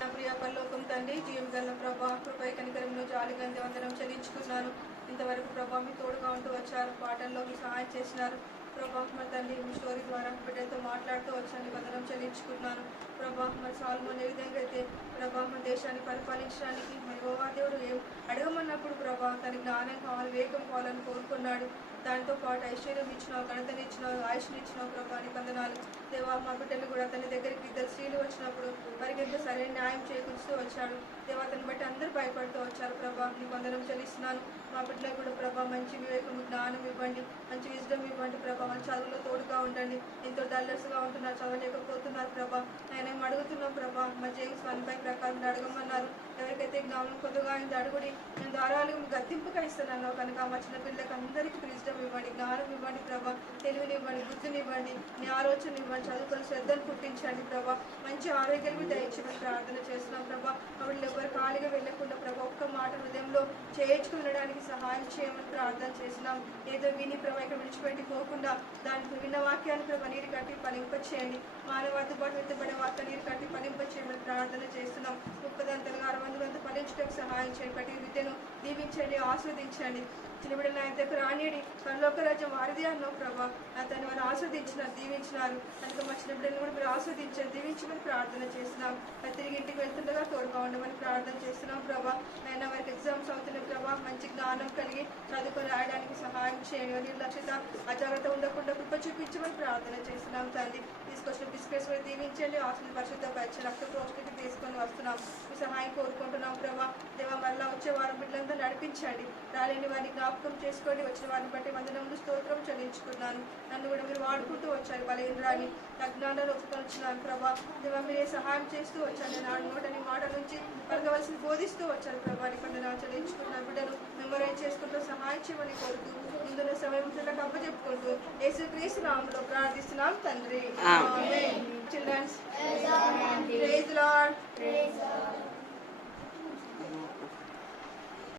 నా ప్రియ పరలోకం తండ్రి, జీవం గల ప్రభా, కృపై కనికరంలో జాలి గంధి వందనం చెల్లించుకున్నాను. ఇంతవరకు ప్రభా మీ తోడుగా ఉంటూ వచ్చారు. పాటల్లో మీ సహాయం చేసినారు ప్రభా. మరి తండ్రి మీ స్టోరీ ద్వారా బిడ్డలతో మాట్లాడుతూ వచ్చాను. వందనం చెల్లించుకున్నాను ప్రభా. మరి సాల్మోన్ ఏ విధంగా అయితే ప్రభా మన దేశాన్ని పరిపాలించడానికి మరి ఓవా దేవుడు ఏం అడగమన్నప్పుడు ప్రభా తన జ్ఞానం కావాలి, వేగం కావాలని కోరుకున్నాడు. దాంతో పాటు ఐశ్వర్యం ఇచ్చినావు, ఘనతని ఇచ్చినావు, ఆయుష్ని ఇచ్చినావు ప్రభా. నీ వందనాలు దేవా. మా బిడ్డలు కూడా తన దగ్గరికి ఇద్దరు స్త్రీలు వచ్చినప్పుడు వారికి ఎంతో సరైన న్యాయం చేకూరుస్తూ వచ్చాడు దేవా. తను బట్టి అందరూ భయపడుతూ వచ్చారు ప్రభా. నీ వందనం చెల్లిస్తున్నాను. మా బిడ్డలకు కూడా ప్రభా మంచి వివేకం, జ్ఞానం ఇవ్వండి, మంచి విజ్డమ్ ఇవ్వండి ప్రభా. మన చదువులో తోడుగా ఉండండి. ఎంతో డల్లర్స్గా ఉంటున్నారు, చదవలేకపోతున్నారు ప్రభా. నేను అడుగుతున్నాం ప్రభా. మా జేమ్స్ 1:5 ప్రకారం అడగమన్నారు. ఎవరికైతే జ్ఞానం కొద్దిగా అయింది అడుగుడి, నేను ధారాళంగా గద్దింపుగా ఇస్తున్నాను కనుక మా చిన్న పిల్లలకు అందరికీ విజ్డమ్ ఇవ్వండి, జ్ఞానం ఇవ్వండి ప్రభా. తెలివిని ఇవ్వండి, బుద్ధిని ఇవ్వండి, నీ ఆలోచన ఇవ్వండి, చదువుకొని శ్రద్ధను పుట్టించండి ప్రభా. మంచి ఆరోగ్యాన్ని దయచేయమని ప్రార్థన చేస్తున్నాం ప్రభా. వీళ్ళు ఎవరు ఖాళీగా వెళ్ళకుండా ప్రభా ఒక్క మాట హృదయంలో చేర్చుకుని ఉండడానికి సహాయం చేయమని ప్రార్థన చేసినాం. ఏదో విని ప్రభా ఇక్కడ విడిచిపెట్టి పోకుండా దానికి విన్న వాక్యాన్ని ప్రభా నీరు కట్టి ఫలింపచేయండి. మానవాతో పాటు ఎత్తబడే వార్త నీరు కట్టి ఫలింపచేయమని ప్రార్థన చేస్తున్నాం. 30 అంతలుగా 60 ఫలించడానికి సహాయం చేయండి. ప్రతి విద్యను దీవించండి, ఆస్వాదించండి. చిన్నబిడ్డ నా దగ్గర రానియడి, పరలోక రాజ్యం వారిది అన్నావు ప్రభా. అతన్ని వారు ఆస్వాదించినారు, దీవించినారు కనుక మా చిన్న బిడ్డను కూడా మీరు ఆస్వాదించారు, దీవించమని ప్రార్థన చేస్తున్నాం. తిరిగి ఇంటికి వెళ్తుండగా తోడుగా ఉండమని ప్రార్థన చేస్తున్నాం ప్రభా. అయినా వారికి ఎగ్జామ్స్ అవుతున్న ప్రభా మంచి జ్ఞానం కలిగి చదువుకొని రాయడానికి సహాయం చేయండి. నిర్లక్ష్యత అజాగ్రత్త ఉండకుండా కృప చూపించమని ప్రార్థన చేస్తున్నాం తండ్రి. తీసుకొచ్చిన బిస్కెట్స్ కూడా దీవించండి, హాస్టల్ పరిశుద్ధపరిచి రక్త ప్రోక్షణకి తీసుకొని వస్తున్నాం. మీ సహాయం కోరుకుంటున్నాం ప్రభా. దేవ మళ్ళా వచ్చే వారం బిడ్డలంతా నడిపించండి. రాలేని వారిని జ్ఞాపకం చేసుకోండి. వచ్చిన వారిని బట్టి వందనములు స్తోత్రం చెల్లించుకున్నాను. నన్ను కూడా మీరు వాడుకుంటూ వచ్చారు. బలహీనరాని అజ్ఞానాలు ఒప్పుకొచ్చినాను ప్రభా. దేవ మీరే సహాయం చేస్తూ వచ్చాను. నా నోటని మాట నుంచి పలకవలసి బోధిస్తూ వచ్చారు ప్రభా. నీ వందనాలు చెల్లించుకున్నాను. బిడ్డను మెమరైజ్ చేసుకుంటూ సహాయం చేయమని కోరుతూ ముందున్న సమయం పిల్లలకు అప్పచెప్పుకుంటూ యేసుక్రీస్తు నామములో ప్రార్థిస్తున్నాం తండ్రి. ఆమేన్.